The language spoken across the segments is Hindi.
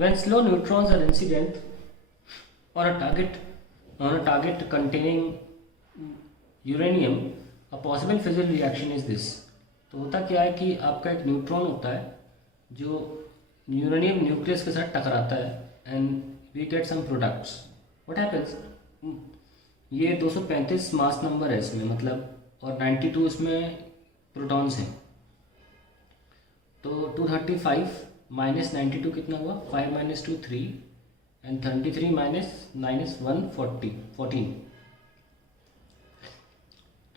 When slow neutrons are incident on a target containing uranium, a possible physical reaction is this. तो होता क्या है कि आपका एक न्यूट्रॉन होता है जो यूरेनियम न्यूक्लियस के साथ टकराता है and we get some products. What happens, ये 235 मास नंबर है इसमें, मतलब, और 92 इसमें प्रोटॉन्स हैं. तो 235 माइनस 92 कितना हुआ? 5 माइनस 2 3 एंड 33 माइनस 1 14.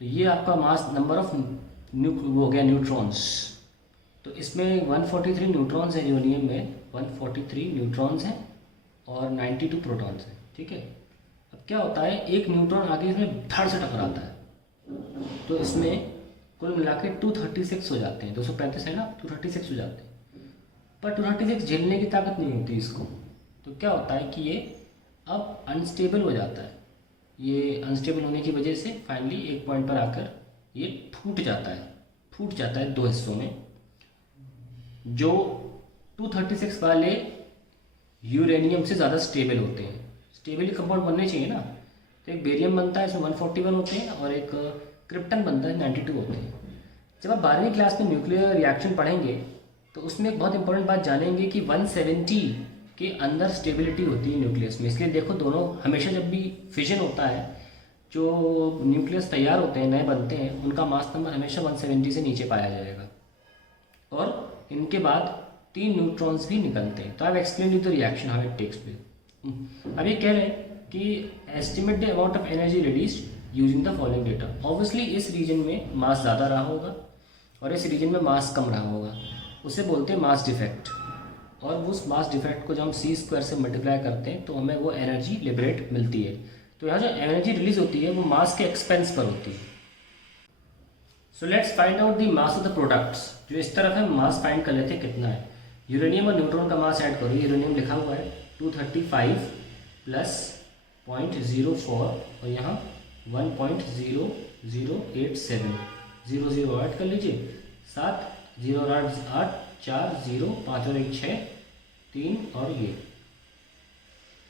तो ये आपका मास नंबर ऑफ हो गया न्यूट्रॉन्स. तो इसमें 143 न्यूट्रॉन्स हैं यूरेनियम में, 143 न्यूट्रॉन्स हैं और 92 प्रोटॉन्स हैं. ठीक है. अब क्या होता है, एक न्यूट्रॉन आगे इसमें धड़ से टकराता है तो इसमें कुल मिला के 236 हो जाते हैं. 235 है ना, 236 हो जाते हैं. पर 236 झेलने की ताकत नहीं होती इसको. तो क्या होता है कि ये अब अनस्टेबल हो जाता है. ये अनस्टेबल होने की वजह से फाइनली एक पॉइंट पर आकर ये फूट जाता है दो हिस्सों में. जो 236 वाले यूरेनियम से ज़्यादा स्टेबल होते हैं. स्टेबल कंपाउंड बनने चाहिए ना. तो एक बेरियम बनता है, इसमें 141 होते हैं, और एक क्रिप्टन बनता है, 92 होते हैं. जब आप 12वीं क्लास में न्यूक्लियर रिएक्शन पढ़ेंगे तो उसमें एक बहुत इंपॉर्टेंट बात जानेंगे कि 170 के अंदर स्टेबिलिटी होती है न्यूक्लियस में. इसलिए देखो, दोनों हमेशा जब भी फिजन होता है, जो न्यूक्लियस तैयार होते हैं, नए बनते हैं, उनका मास नंबर हमेशा 170 से नीचे पाया जाएगा. और इनके बाद 3 न्यूट्रॉन्स भी निकलते हैं. तो I explain you the reaction how it takes place. अब ये कह रहे हैं कि estimate the amount of energy release using the following data. Obviously इस रीजन में मास ज़्यादा रहा होगा और इस रीजन में मास कम रहा होगा. उसे बोलते हैं मास डिफेक्ट. और उस मास डिफेक्ट को जब हम c² से मल्टीप्लाई करते हैं तो हमें वो एनर्जी लिबरेट मिलती है. तो यहाँ जो एनर्जी रिलीज होती है वो मास के एक्सपेंस पर होती है. So let's find out the mass of the products. जो इस तरफ है, मास फाइंड कर लेते हैं कितना है. यूरेनियम और न्यूट्रॉन का मास ऐड करो. यूरेनियम लिखा हुआ है 235 प्लस 0.04 और यहाँ 1.0087. 00 ऐड कर लीजिए. 7 0 और 8 4 0 5 और 1 6 3 और ये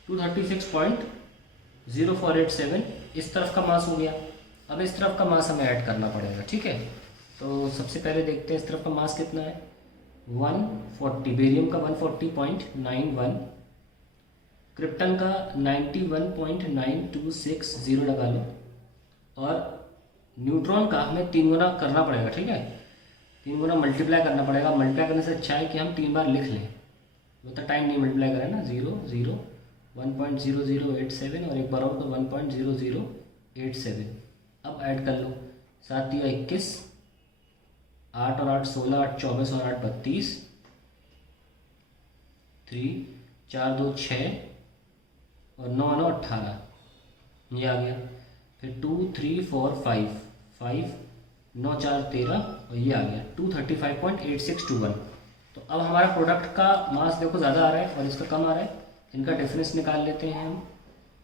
236.0487 इस तरफ का मास हो गया. अब इस तरफ का मास हमें ऐड करना पड़ेगा. ठीक है. तो सबसे पहले देखते हैं इस तरफ का मास कितना है. 140. बेरियम का 140.91. क्रिप्टन का 91.9260 लगा लो. और न्यूट्रॉन का हमें 3 गुना करना पड़ेगा. ठीक है. 3 गुना मल्टीप्लाई करना पड़ेगा. मल्टीप्लाई करने से अच्छा है कि हम 3 बार लिख लें. वो तो टाइम नहीं मल्टीप्लाई करें ना. 0 0 1.0087 और एक बार और तो 1.0087. अब ऐड कर लो. 7 या 21, 8 और 8 16, 8 24 और 8 32, 3 4 2 6 और 9 9 18. ये आ गया. फिर 2 3 4 5 5 9 4 13 और ये आ गया 235.8621. तो अब हमारा प्रोडक्ट का मास देखो ज़्यादा आ रहा है और इसका कम आ रहा है. इनका डिफरेंस निकाल लेते हैं हम.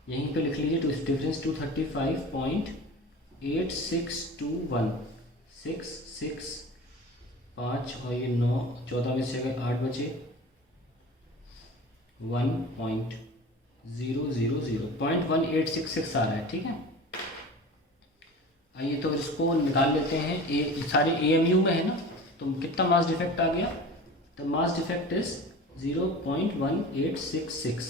यहीं पे लिख लीजिए. तो डिफरेंस 235.8621. 6 6 5 और ये 9 14 में से 8 बचे. 0.1866 आ रहा है. ठीक है. आइए तो इसको निकाल लेते हैं. सारे AMU में है ना. तो कितना मास डिफेक्ट आ गया. The mass defect is 0.1866.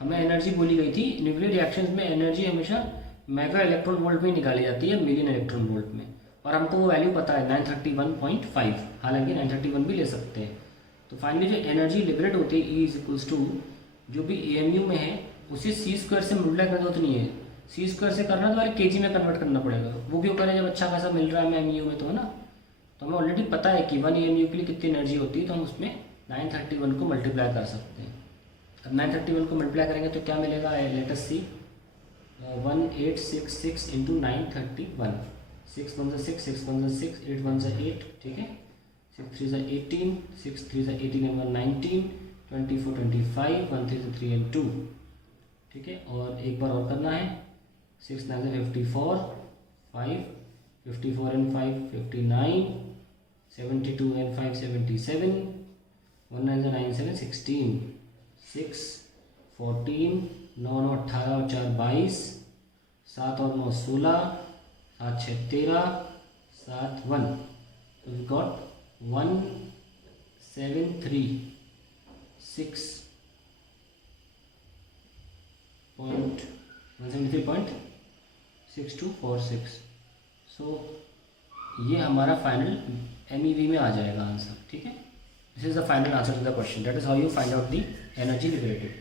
हमें एनर्जी बोली गई थी. न्यूक्लियर रिएक्शंस में एनर्जी हमेशा मेगा इलेक्ट्रॉन वोल्ट में निकाली जाती है, मिलियन इलेक्ट्रॉन वोल्ट में. और हमको वो वैल्यू पता है 931.5. हालांकि 931 भी ले सकते हैं. तो फाइनली जो एनर्जी लिबरेट होती है E = जो भी AMU में है उसे c² से मल्टीप्लाई करना होता नहीं है. c² से करना तो हमारे kg में कन्वर्ट करना पड़ेगा. वो क्यों करें जब अच्छा खासा मिल रहा है हमें AMU में, तो है ना. तो हमें ऑलरेडी पता है कि 1 AMU के लिए कितनी एनर्जी होती है. तो हम उसमें 931 को मल्टीप्लाई कर सकते हैं. अब 931 को मल्टीप्लाई करेंगे तो क्या मिलेगा. लेट अस सी. 1866 इंटू 931. 6 1 6 6 1 6 8 1 8. ठीक है. 6 3 18 6 3 18 and 1 19 24 25 1 3 3 and 2. ठीक है. और एक बार और करना है. 6 9 54 5 54 and 5 59 72 and 5 77 1 9 9 7 16 6 14 9 9 18 और 4 22 7 और 9 16 7 6 13 7 1 so we got 173.6246 सो ये हमारा फाइनल MEV में आ जाएगा आंसर. ठीक है, this is the final answer to the question. That is how you find out the energy liberated.